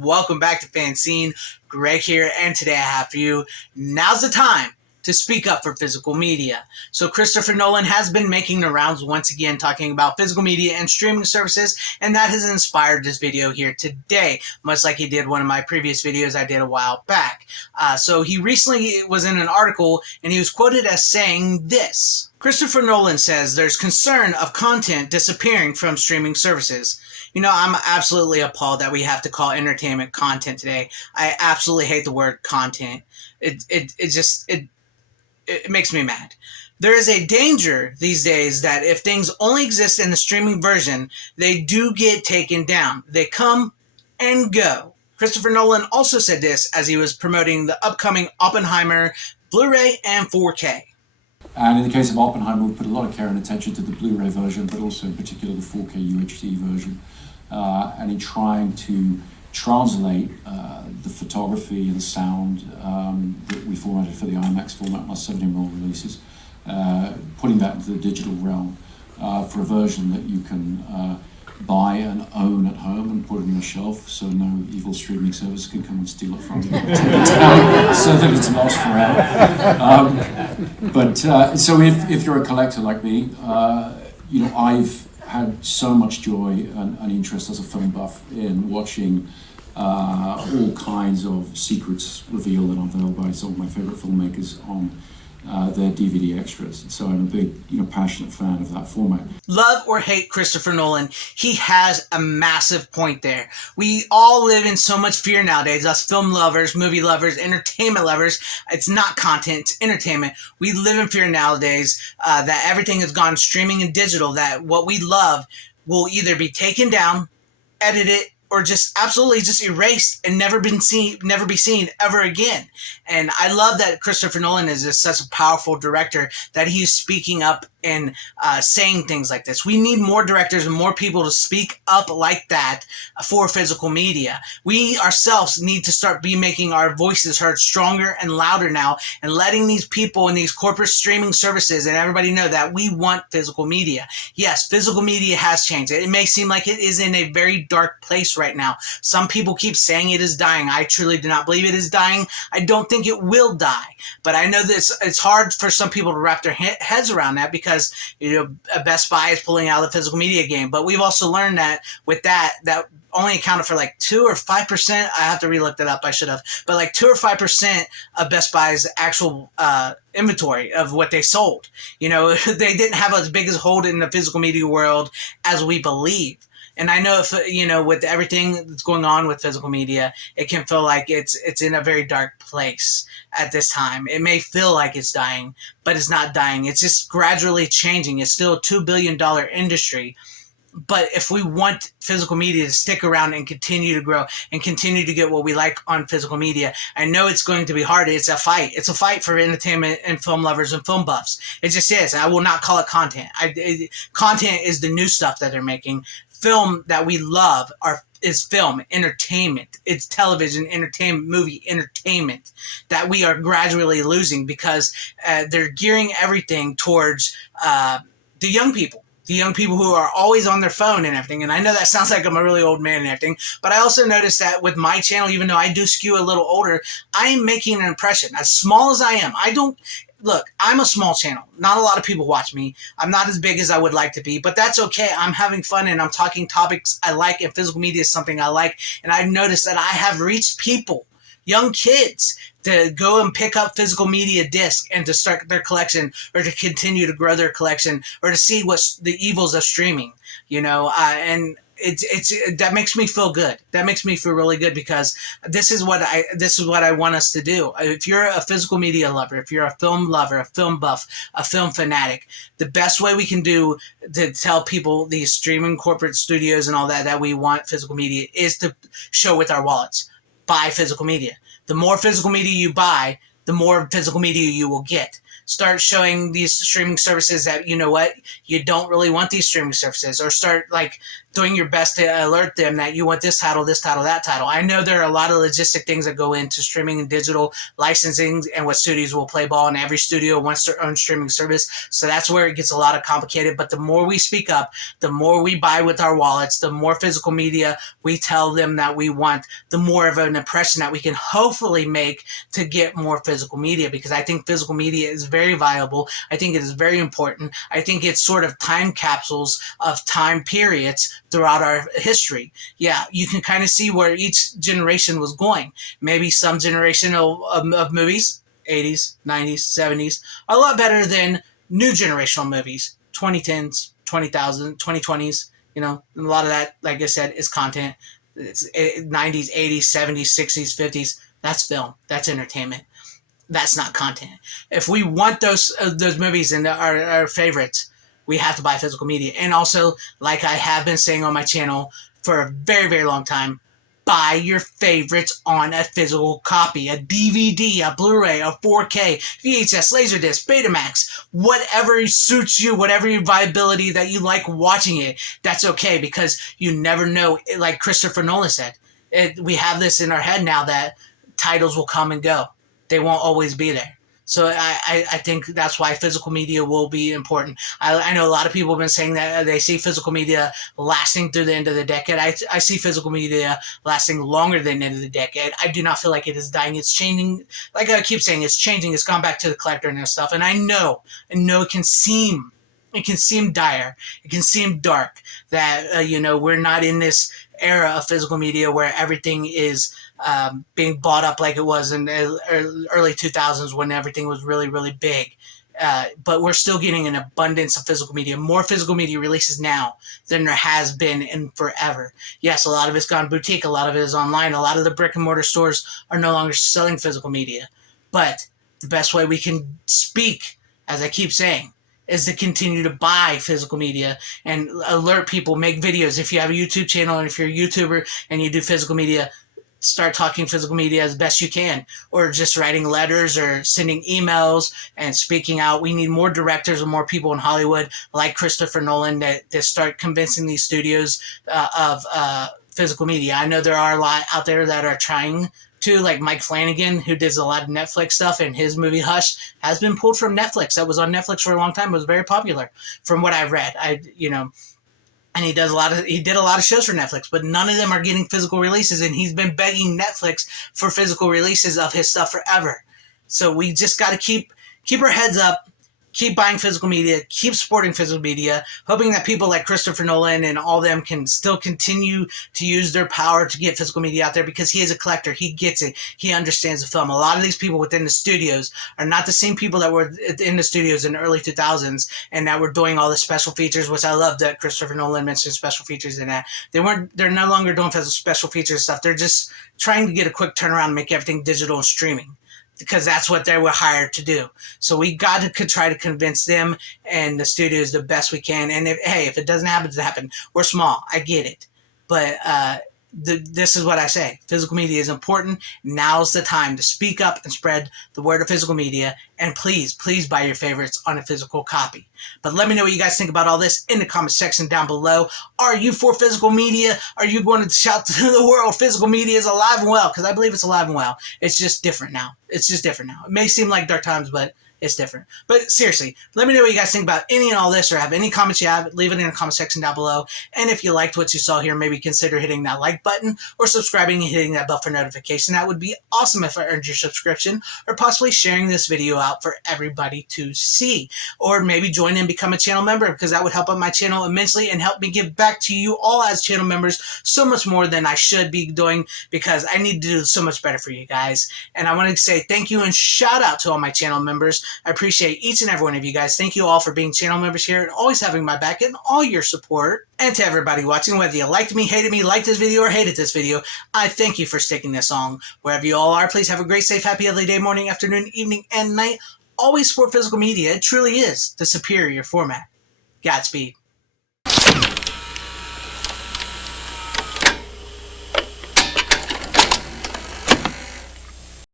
welcome back to FanZcene. Greg here, and today I have for you, now's the time to speak up for physical media. So Christopher Nolan has been making the rounds once again talking about physical media and streaming services, and that has inspired this video here today, much like he did one of my previous videos I did a while back. So he recently was in an article, and he was quoted as saying this. Christopher Nolan says there's concern of content disappearing from streaming services. You know, I'm absolutely appalled that we have to call entertainment content today. I absolutely hate the word content. It makes me mad. There is a danger these days that if things only exist in the streaming version, they do get taken down. They come and go. Christopher Nolan also said this as he was promoting the upcoming Oppenheimer Blu-ray and 4K. And in the case of Oppenheimer, we put a lot of care and attention to the Blu-ray version, but also in particular the 4K UHD version. And in trying to translate the photography and sound that we formatted for the IMAX format, my 17-roll releases, putting that into the digital realm for a version that you can buy and own at home and put it on your shelf so no evil streaming service can come and steal it from you so that it's lost forever. So if you're a collector like me, you know, I've had so much joy and interest as a film buff in watching all kinds of secrets revealed and unveiled by some of my favorite filmmakers on their DVD extras. So I'm a big, passionate fan of that format. Love or hate Christopher Nolan, he has a massive point there. We all live in so much fear nowadays, us film lovers, movie lovers, entertainment lovers. It's not content, it's entertainment. We live in fear nowadays that everything has gone streaming and digital, that what we love will either be taken down, edited, or just absolutely just erased and never be seen ever again. And I love that Christopher Nolan is just such a powerful director that he's speaking up and saying things like this. We need more directors and more people to speak up like that for physical media. We ourselves need to start making our voices heard stronger and louder now, and letting these people and these corporate streaming services and everybody know that we want physical media. Yes, physical media has changed. It may seem like it is in a very dark place right now. Some people keep saying it is dying. I truly do not believe it is dying. I don't think it will die. But I know that it's hard for some people to wrap their heads around that because Best Buy is pulling out of the physical media game. But we've also learned that with that only accounted for like 2 or 5%. I have to re-look that up. I should have. But like 2 or 5% of Best Buy's actual inventory of what they sold. They didn't have as big a hold in the physical media world as we believe. And I know if, with everything that's going on with physical media, it can feel like it's in a very dark place at this time. It may feel like it's dying, but it's not dying. It's just gradually changing. It's still a $2 billion industry. But if we want physical media to stick around and continue to grow and continue to get what we like on physical media, I know it's going to be hard. It's a fight. It's a fight for entertainment and film lovers and film buffs. It just is. I will not call it content. Content is the new stuff that they're making. Film that we love is film, entertainment. It's television, entertainment, movie entertainment that we are gradually losing because they're gearing everything towards the young people. The young people who are always on their phone and everything. And I know that sounds like I'm a really old man and everything, but I also noticed that with my channel, even though I do skew a little older, I'm making an impression. As small as I am, look, I'm a small channel. Not a lot of people watch me. I'm not as big as I would like to be, but that's okay. I'm having fun and I'm talking topics I like, and physical media is something I like. And I've noticed that I have reached people, young kids, to go and pick up physical media discs and to start their collection, or to continue to grow their collection, or to see what's the evils of streaming, and that makes me feel good. That makes me feel really good because this is what I want us to do. If you're a physical media lover, if you're a film lover, a film buff, a film fanatic, the best way we can do to tell people, these streaming corporate studios and all that we want physical media, is to show with our wallets. Buy physical media. The more physical media you buy, the more physical media you will get. Start showing these streaming services that, you don't really want these streaming services, or start doing your best to alert them that you want this title, that title. I know there are a lot of logistic things that go into streaming and digital licensing and what studios will play ball, and every studio wants their own streaming service. So that's where it gets a lot of complicated. But the more we speak up, the more we buy with our wallets, the more physical media we tell them that we want, the more of an impression that we can hopefully make to get more physical media, because I think physical media is very viable. I think it is very important. I think it's sort of time capsules of time periods throughout our history. Yeah, you can kind of see where each generation was going. Maybe some generation of movies, 80s, 90s, 70s, are a lot better than new generational movies, 2010s, 20,000, 2020s. You know, a lot of that, like I said, is content. It's 90s, 80s, 70s, 60s, 50s. That's film. That's entertainment. That's not content. If we want those movies and our favorites, we have to buy physical media. And also, like I have been saying on my channel for a very, very long time, buy your favorites on a physical copy, a DVD, a Blu-ray, a 4K, VHS, Laserdisc, Betamax, whatever suits you, whatever your viability that you like watching it, that's okay, because you never know. Like Christopher Nolan said, we have this in our head now that titles will come and go. They won't always be there. So I think that's why physical media will be important. I know a lot of people have been saying that they see physical media lasting through the end of the decade. I see physical media lasting longer than the end of the decade. I do not feel like it is dying. It's changing. Like I keep saying, it's changing. It's gone back to the collector and stuff. And I know it can seem dire. It can seem dark that, we're not in this era of physical media where everything is being bought up like it was in the early 2000s when everything was really, really big. But we're still getting an abundance of physical media, more physical media releases now than there has been in forever. Yes, a lot of it's gone boutique, a lot of it is online, a lot of the brick and mortar stores are no longer selling physical media. But the best way we can speak, as I keep saying, is to continue to buy physical media and alert people, make videos. If you have a YouTube channel and if you're a YouTuber and you do physical media, start talking physical media as best you can, or just writing letters or sending emails and speaking out. We need more directors and more people in Hollywood like Christopher Nolan to start convincing these studios of physical media. I know there are a lot out there that are trying to, like Mike Flanagan, who does a lot of Netflix stuff, and his movie Hush has been pulled from Netflix. That was on Netflix for a long time. It was very popular from what I've read. And he did a lot of shows for Netflix, but none of them are getting physical releases, and he's been begging Netflix for physical releases of his stuff forever. So we just got to keep our heads up, keep buying physical media, keep supporting physical media, hoping that people like Christopher Nolan and all them can still continue to use their power to get physical media out there, because he is a collector. He gets it. He understands the film. A lot of these people within the studios are not the same people that were in the studios in the early 2000s and that were doing all the special features, which I love that Christopher Nolan mentioned special features in that. They're no longer doing special features stuff. They're just trying to get a quick turnaround and make everything digital and streaming, because that's what they were hired to do. So we got to try to convince them and the studios the best we can. And if it doesn't happen, it doesn't happen. We're small. I get it. But this is what I say. Physical media is important. Now's the time to speak up and spread the word of physical media. And please, please buy your favorites on a physical copy. But let me know what you guys think about all this in the comment section down below. Are you for physical media? Are you going to shout to the world physical media is alive and well? Because I believe it's alive and well. It's just different now. It may seem like dark times, but it's different. But seriously, let me know what you guys think about any and all this, or have any comments you have. Leave it in the comment section down below. And if you liked what you saw here, maybe consider hitting that like button or subscribing and hitting that bell for notification. That would be awesome if I earned your subscription, or possibly sharing this video out for everybody to see. Or maybe join and become a channel member, because that would help out my channel immensely and help me give back to you all as channel members so much more than I should be doing, because I need to do so much better for you guys. And I want to say thank you and shout out to all my channel members. I appreciate each and every one of you guys. Thank you all for being channel members here and always having my back and all your support. And to everybody watching, whether you liked me, hated me, liked this video, or hated this video, I thank you for sticking this on. Wherever you all are, please have a great, safe, happy, healthy day, morning, afternoon, evening, and night. Always support physical media. It truly is the superior format. Godspeed.